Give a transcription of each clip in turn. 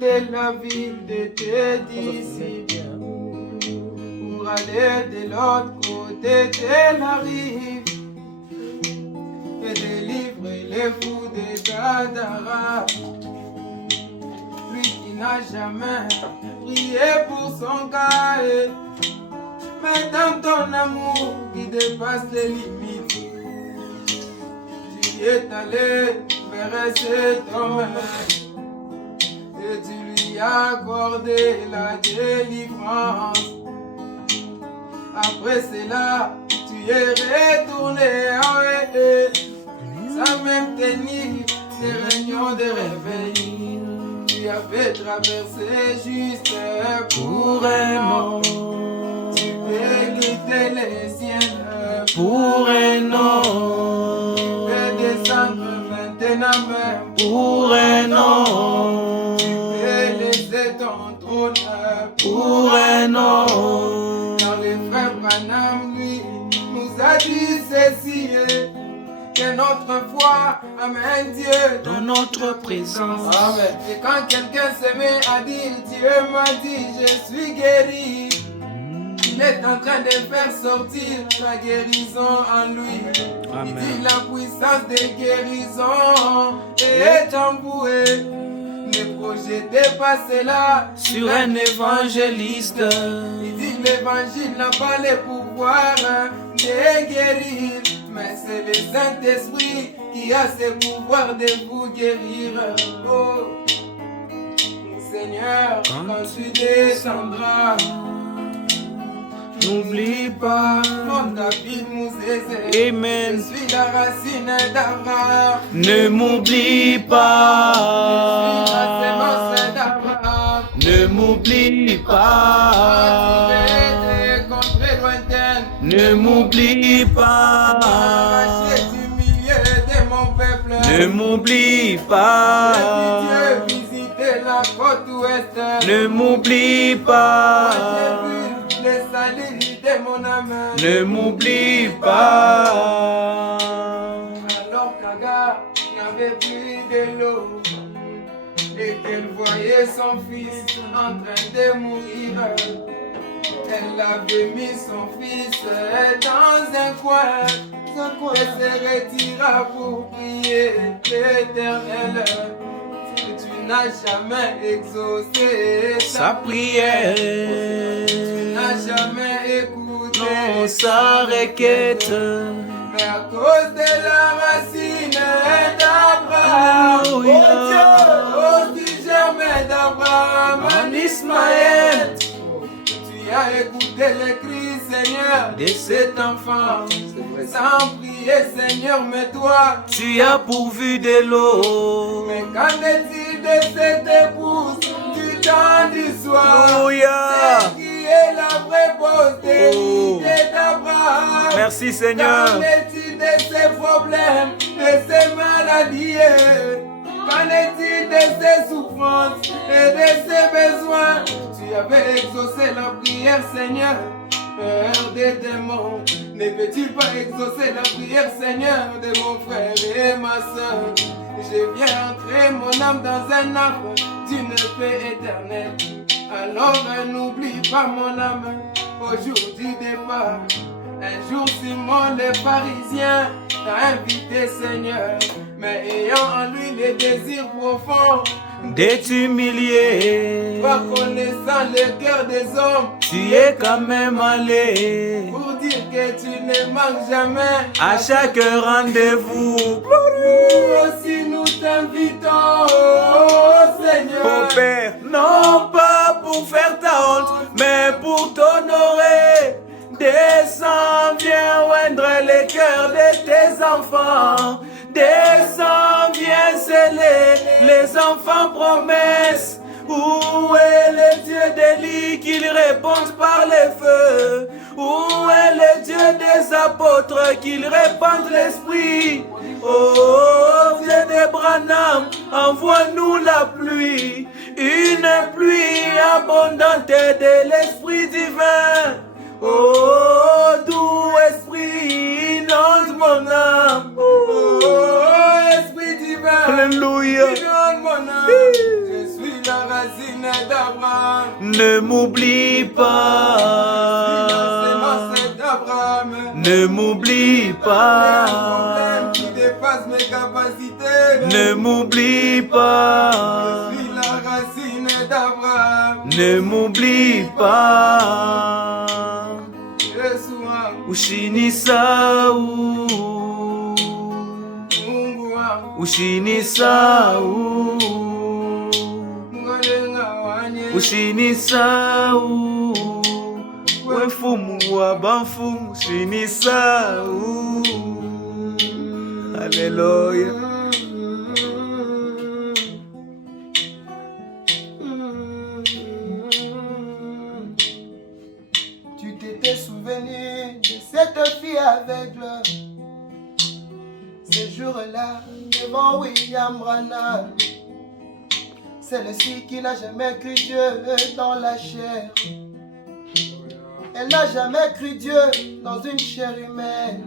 quitter la ville de tes disciples pour aller de l'autre côté de la rive et délivrer les fous de Gadara. Lui qui n'a jamais prié pour son cas, mais dans ton amour qui dépasse les limites, tu es allé vers cet homme et tu lui as accordé la délivrance. Après cela, tu es retourné sans même tenir des réunions de réveil. Tu avais traversé juste pour un homme. Tu peux quitter les ciels pour un homme. Tu peux descendre maintenant même pour un homme. Tu peux laisser ton trône pour un homme. Quand le frère Branham, lui, nous a dit ceci, que notre foi amène Dieu dans notre présence. Amen. Et quand quelqu'un se met à dire Dieu m'a dit je suis guéri, il est en train de faire sortir la guérison en lui. Amen. Il dit la puissance de guérison est embouée. Ne projetez pas cela sur un évangéliste. Il dit l'évangile n'a pas le pouvoir de guérir, mais c'est le Saint-Esprit qui a ce pouvoir de vous guérir. Oh, Seigneur, quand tu descendras, n'oublie pas, mon David Mouzézé, Amen. Je suis la racine d'Abraham. Ne m'oublie pas, Je suis la sémence d'Abraham. ne m'oublie pas, ne m'oublie pas, Arraché du milieu de mon peuple. ne m'oublie pas, Dieu visiter la côte ouest. ne m'oublie pas, J'ai vu le salut de mon âme. ne m'oublie pas. Alors qu'Agar n'avait plus de l'eau et qu'elle voyait son fils en train de mourir, elle avait mis son fils dans un coin et se retira pour prier l'Éternel. Tu n'as jamais exaucé Sa prière, tu n'as jamais écouté non, sa requête. mais à cause de la racine d'Abraham, oh Alléluia. Dieu, oh du germain d'Abraham En Ismaël, tu as écouté les cris, Seigneur, de cet enfant, sans prier, Seigneur, mais toi, tu as pourvu de l'eau. mais qu'en est-il de cette épouse du temps du soir? Alléluia. C'est qui est la vraie postérité d'Abraham? Merci Seigneur. Qu'en est-il de ces problèmes, de ces maladies? Qu'en est-il de ces souffrances et de ces besoins? Tu avais exaucé la prière, Seigneur, Père des démons. Ne peux-tu pas exaucer la prière, Seigneur, de mon frère et ma soeur? Je viens entrer mon âme dans un arbre d'une paix éternelle. Alors n'oublie pas mon âme au jour du départ. Un jour Simon le pharisien t'a invité, Seigneur, mais ayant en lui les désirs profonds De t'humilier, toi connaissant le cœur des hommes, tu es quand même allé pour dire que tu ne manques jamais. à chaque rendez-vous. Nous aussi nous t'invitons, oh Seigneur. Mon Père, non pas pour faire ta honte, mais pour t'honorer. Descends, viens oindre les cœurs de tes enfants. Descends, viens sceller les enfants promesses. Où est le Dieu d'Élie qu'il réponde par les feux? Où est le Dieu des apôtres qu'il répande l'esprit? Oh Dieu de Branham, envoie-nous la pluie, une pluie abondante de l'Esprit divin. Oh doux esprit, inonde mon âme. Oh Esprit divin, Alléluia. inonde mon âme. Je suis la racine d'Abraham. Ne m'oublie pas. Ne m'oublie pas. Qui dépasse mes capacités. Ne m'oublie pas. Je suis la racine d'Abraham. Ne m'oublie pas. Ushinisau. Ushinisau. Ushinisau. Wefumu wa bafumu. Ushinisau. Alléluia. Tu t'étais souvenu de cette fille aveugle. Ce jour-là, devant William Branham. Celle-ci qui n'a jamais cru Dieu dans la chair. Elle n'a jamais cru Dieu dans une chair humaine.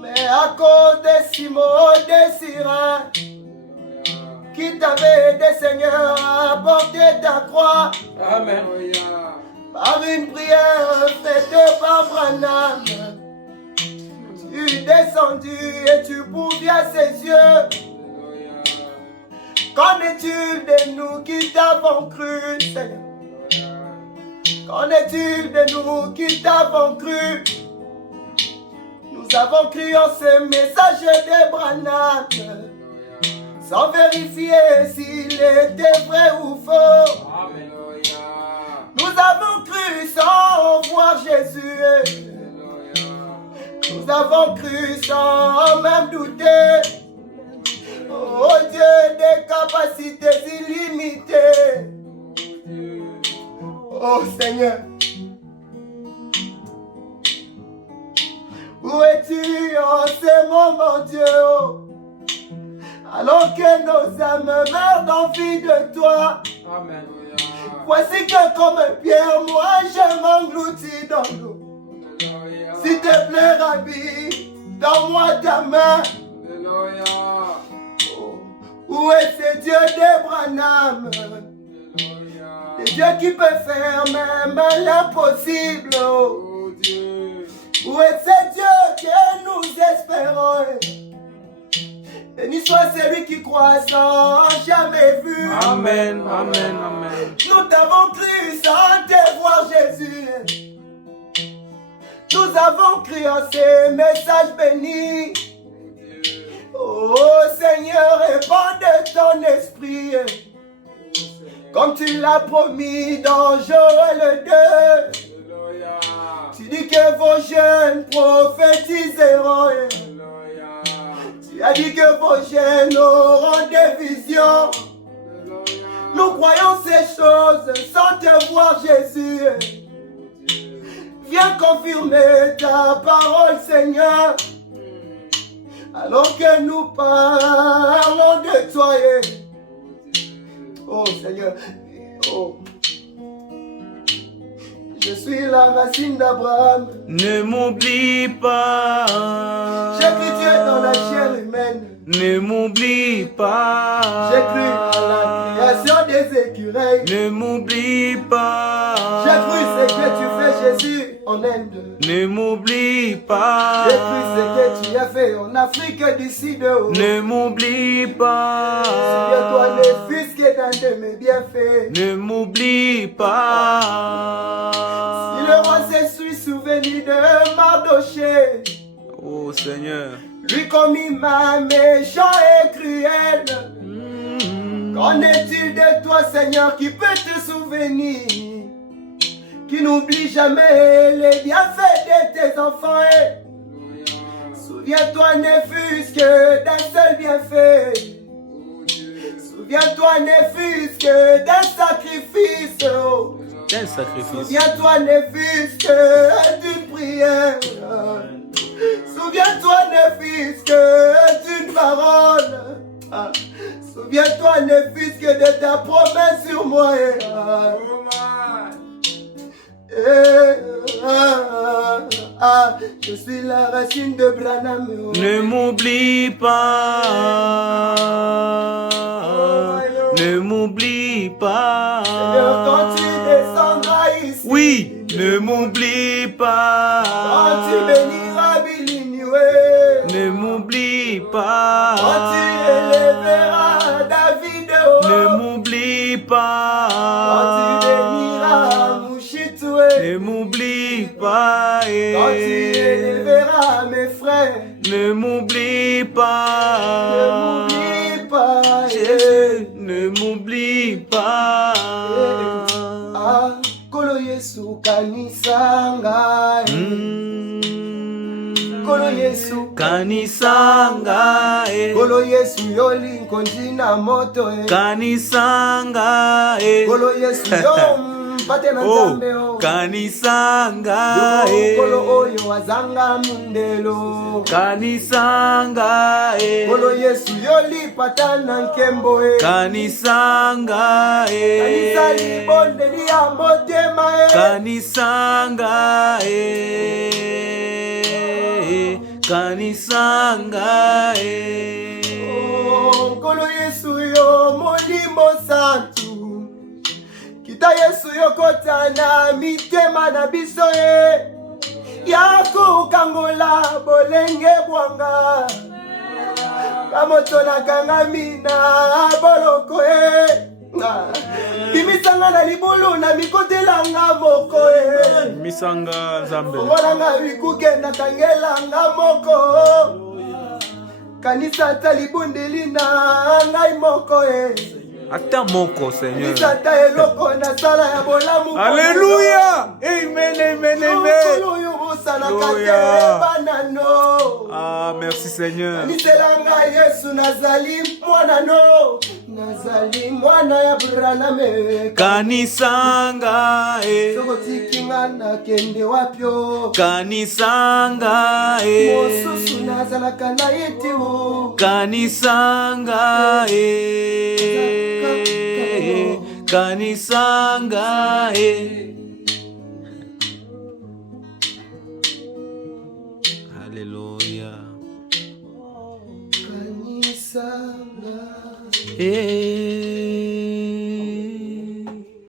Mais à cause de Simon de Syrin, qui t'avait aidé, Seigneur, à porter ta croix. Amen. Par une prière faite par Branham, tu es descendu et tu bouillis à ses yeux. Qu'en est-il de nous qui t'avons cru, Seigneur? Qu'en est-il de nous qui t'avons cru? Nous avons cru en ce message de Branham, sans vérifier s'il était vrai ou faux. Amen. Nous avons cru sans voir Jésus. Nous avons cru sans même douter. Oh Dieu des capacités illimitées. Oh Seigneur. Où es-tu en ce moment, Dieu? Alors que nos âmes meurent d'envie de toi. Amen. Voici que comme Pierre, moi je m'engloutis dans l'eau. S'il te plaît, Rabbi, donne-moi ta main. Oh, où est ce Dieu d'Abraham? Le Dieu qui peut faire même l'impossible. Oh Dieu. Où est ce Dieu que nous espérons? Béni soit celui qui croit sans jamais vu. Amen, amen, amen. Nous t'avons cru sans te voir, Jésus. Nous avons cru en ces messages bénis. Oh Seigneur, répands de ton esprit. Comme tu l'as promis dans Joël 2. Tu dis que vos jeunes prophétiseront. Tu as dit que vos jeunes auront des visions. Nous croyons ces choses sans te voir, Jésus. Viens confirmer ta parole, Seigneur. Alors que nous parlons de toi. Oh Seigneur. Oh. Je suis la racine d'Abraham. Ne m'oublie pas. J'ai cru Dieu dans la chair humaine. Ne m'oublie pas. J'ai cru à la création des écureuils. Ne m'oublie pas. J'ai cru ce que tu fais, Jésus, en Inde. Ne m'oublie pas. J'ai cru ce que tu as fait en Afrique d'ici de haut. Ne m'oublie pas. Souviens-toi des fils qui est un de mes bienfaits. Ne m'oublie pas. Si le roi se suis souvenu de Mardoché, Oh Seigneur. lui commis ma méchant et cruel. Qu'en est-il de toi, Seigneur, qui peut te souvenir, qui n'oublie jamais les bienfaits de tes enfants? Souviens-toi, ne fût-ce que d'un seul bienfait. Souviens-toi, ne fût-ce que d'un sacrifice. Quel sacrifice. Souviens-toi, ne fût-ce que d'une prière. Souviens-toi, ne fût-ce que d'une parole. Souviens-toi, ne fût-ce que de ta promesse sur moi. Je suis la racine de Branham. Ne m'oublie pas. Ne ne m'oublie pas. Seigneur, quand tu descendras ici, oui, ne m'oublie pas. Quand tu béniras Biliniwe, ne m'oublie pas. Quand tu élèveras David, ne m'oublie pas. Quand tu béniras Mouchitoué, ne m'oublie pas. Quand tu élèveras mes frères, ne m'oublie pas. Ne m'oublie pas, Jésus, ne m'oublie pas. Ah, Kolo Yesu kanisanga. Kolo Yesu kanisanga. Kolo Yesu yoli nkonjina moto. Kanisanga. Kolo Yesu yom. Oh, kanisanga. Kolo oyo azanga mundelo. Kanisanga. Kolo Yesu yoli patana nkembo. Kanisanga. Kanisa libonde liya motema. Kanisanga. Kanisanga. Oh, Kolo Yesu yo molimo santu. Kita Yesu yokotana mitema na biso yako kangola bolenge bwanga kamoto na kangamina boloko bimisanga na libulu na mikotelanga moko misanga nzambe ngolanga bikuke na kangelanga moko kanisa talibundeli na ngai moko ata moko, Seigneur. Alléluia. Amen, amen, amen. Alléluia. Ah, merci, Seigneur. Kanisanga. Kanisanga. Kanisanga. Kanisanga. Alléluia. Kanisanga.